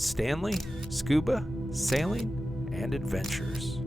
Stanley, Scuba, Sailing, and Adventures.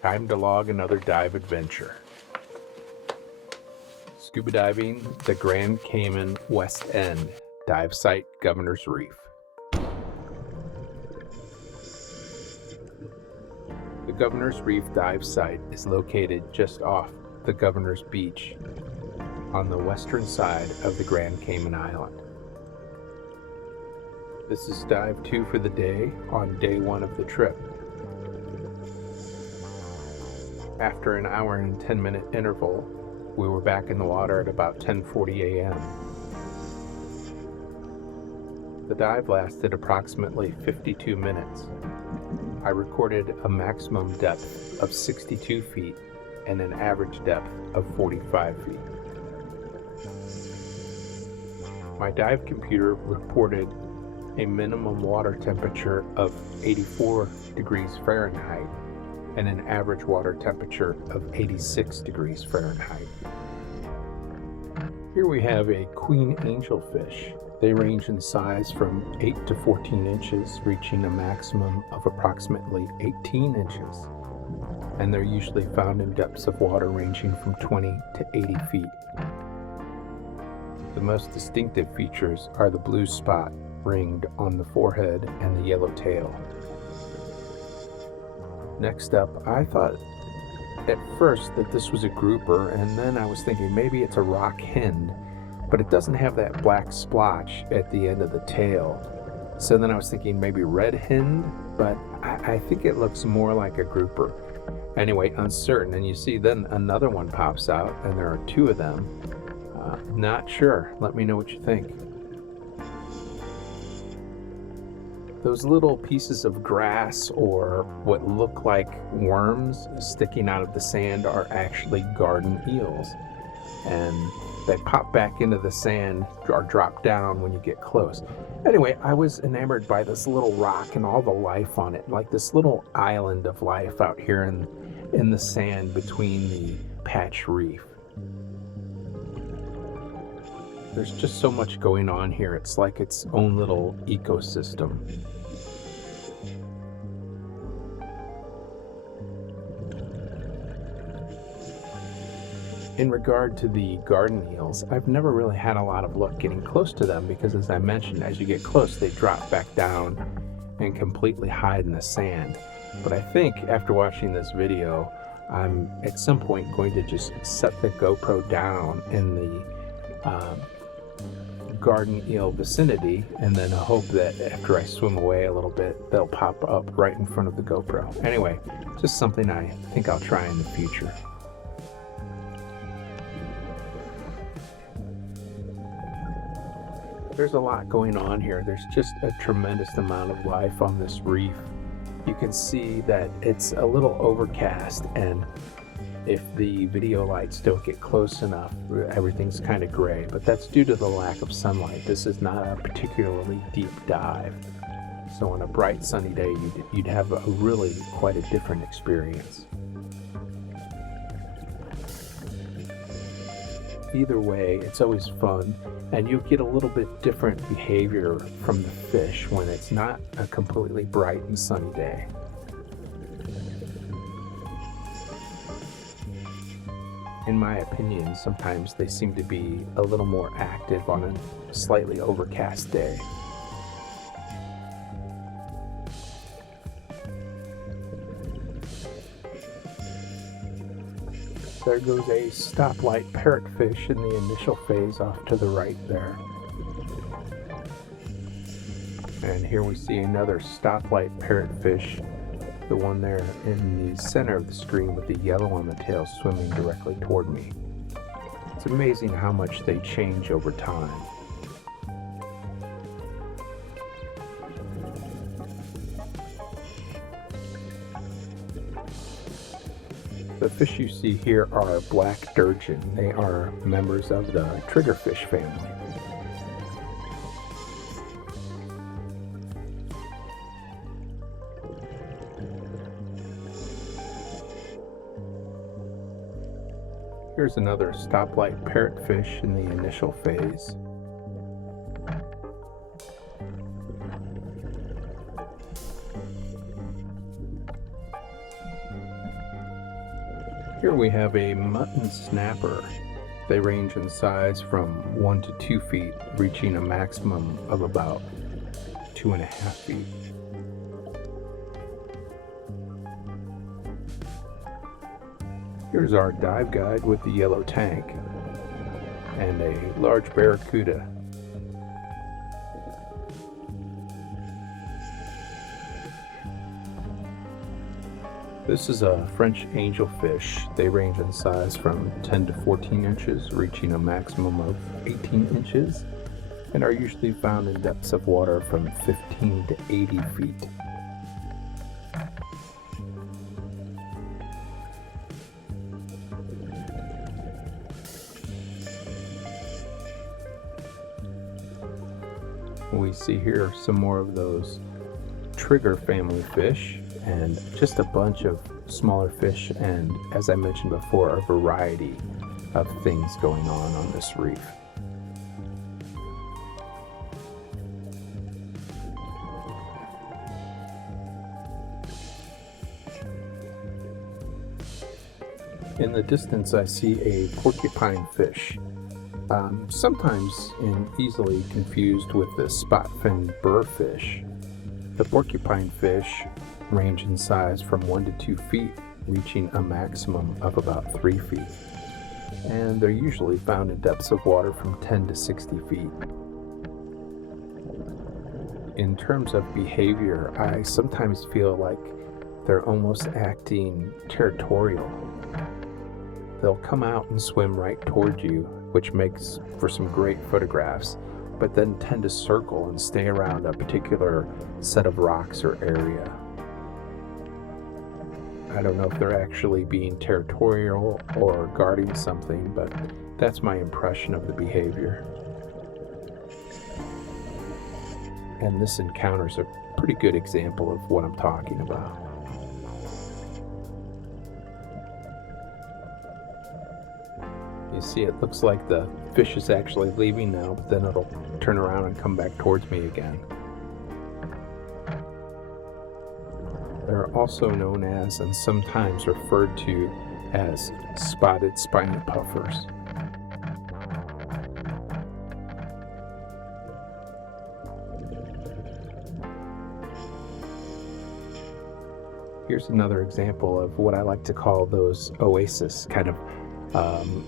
Time to log another dive adventure. Scuba diving, the Grand Cayman West End, dive site Governor's Reef. The Governor's Reef dive site is located just off the Governor's Beach on the western side of the Grand Cayman Island. This is dive 2 for the day on day 1 of the trip. After an hour and 10-minute interval, we were back in the water at about 10:40 a.m. The dive lasted approximately 52 minutes. I recorded a maximum depth of 62 feet and an average depth of 45 feet. My dive computer reported a minimum water temperature of 84 degrees Fahrenheit and an average water temperature of 86 degrees Fahrenheit. Here we have a queen angelfish. They range in size from 8 to 14 inches, reaching a maximum of approximately 18 inches. And they're usually found in depths of water ranging from 20 to 80 feet. The most distinctive features are the blue spot ringed on the forehead and the yellow tail. Next up, I thought at first that this was a grouper, and then I was thinking maybe it's a rock hind, but it doesn't have that black splotch at the end of the tail. So then I was thinking maybe red hind, but I think it looks more like a grouper. Anyway, uncertain, and you see then another one pops out, and there are 2 of them. Not sure. Let me know what you think. Those little pieces of grass or what look like worms sticking out of the sand are actually garden eels. And they pop back into the sand or drop down when you get close. Anyway, I was enamored by this little rock and all the life on it, like this little island of life out here in the sand between the patch reef. There's just so much going on here. It's like its own little ecosystem. In regard to the garden eels, I've never really had a lot of luck getting close to them because, as I mentioned, as you get close, they drop back down and completely hide in the sand. But I think after watching this video, I'm at some point going to just set the GoPro down in the garden eel vicinity and then hope that after I swim away a little bit, they'll pop up right in front of the GoPro. Anyway, just something I think I'll try in the future. There's a lot going on here. There's just a tremendous amount of life on this reef. You can see that it's a little overcast, and if the video lights don't get close enough, everything's kind of gray, but that's due to the lack of sunlight. This is not a particularly deep dive. So on a bright sunny day, you'd have a really quite a different experience. Either way, it's always fun, and you get a little bit different behavior from the fish when it's not a completely bright and sunny day. In my opinion, sometimes they seem to be a little more active on a slightly overcast day. There goes a stoplight parrotfish in the initial phase off to the right there. And here we see another stoplight parrotfish, the one there in the center of the screen with the yellow on the tail swimming directly toward me. It's amazing how much they change over time. The fish you see here are black sturgeon. They are members of the triggerfish family. Here's another stoplight parrotfish in the initial phase. Here we have a mutton snapper. They range in size from 1 to 2 feet, reaching a maximum of about 2.5 feet. Here's our dive guide with the yellow tank and a large barracuda. This is a French angelfish. They range in size from 10 to 14 inches, reaching a maximum of 18 inches, and are usually found in depths of water from 15 to 80 feet. We see here some more of those trigger family fish and just a bunch of smaller fish, and as I mentioned before, a variety of things going on this reef. In the distance I see a porcupine fish, sometimes easily confused with the spot-fin burrfish. The porcupine fish range in size from 1 to 2 feet, reaching a maximum of about 3 feet. And they're usually found in depths of water from 10 to 60 feet. In terms of behavior, I sometimes feel like they're almost acting territorial. They'll come out and swim right toward you, which makes for some great photographs, but then tend to circle and stay around a particular set of rocks or area. I don't know if they're actually being territorial or guarding something, but that's my impression of the behavior. And this encounter's a pretty good example of what I'm talking about. You see, it looks like the fish is actually leaving now, but then it'll turn around and come back towards me again. They're also known as, and sometimes referred to as, spotted spiny puffers. Here's another example of what I like to call those oasis kind of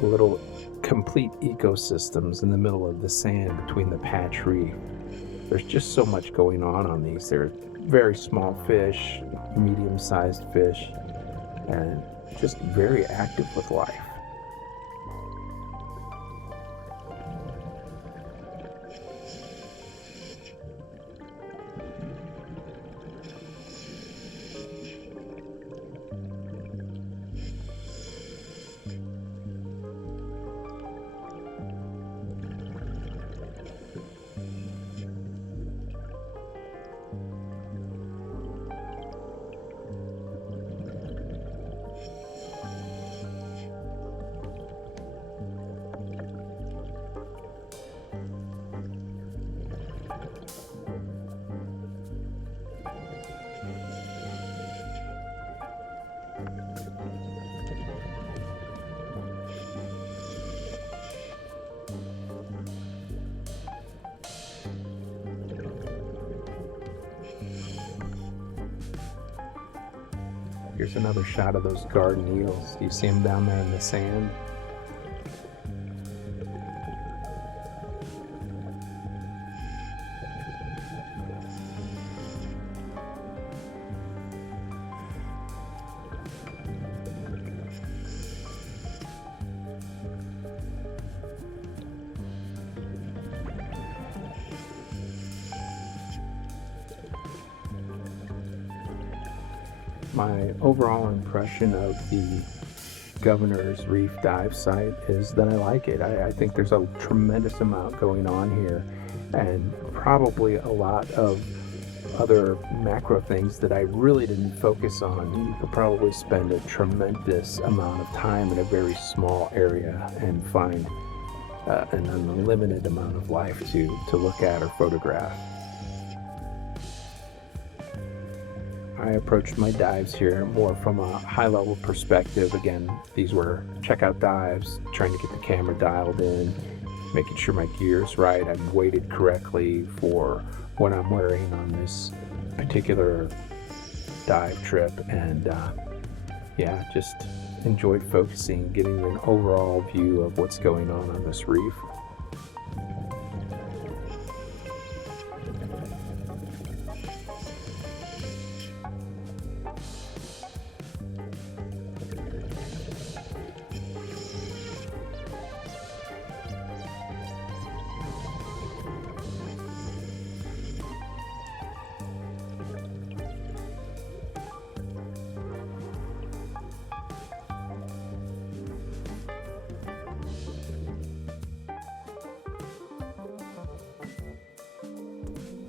little complete ecosystems in the middle of the sand between the patch reef. There's just so much going on these. There's very small fish, medium-sized fish, and just very active with life. Here's another shot of those garden eels. You see them down there in the sand? My overall impression of the Governor's Reef dive site is that I like it. I think there's a tremendous amount going on here, and probably a lot of other macro things that I really didn't focus on. You could probably spend a tremendous amount of time in a very small area and find an unlimited amount of life to look at or photograph. I approached my dives here more from a high-level perspective. Again, these were checkout dives, trying to get the camera dialed in, making sure my gear's right, I'm weighted correctly for what I'm wearing on this particular dive trip, and just enjoyed focusing, getting an overall view of what's going on this reef.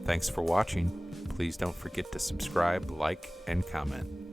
Thanks for watching. Please don't forget to subscribe, like, and comment.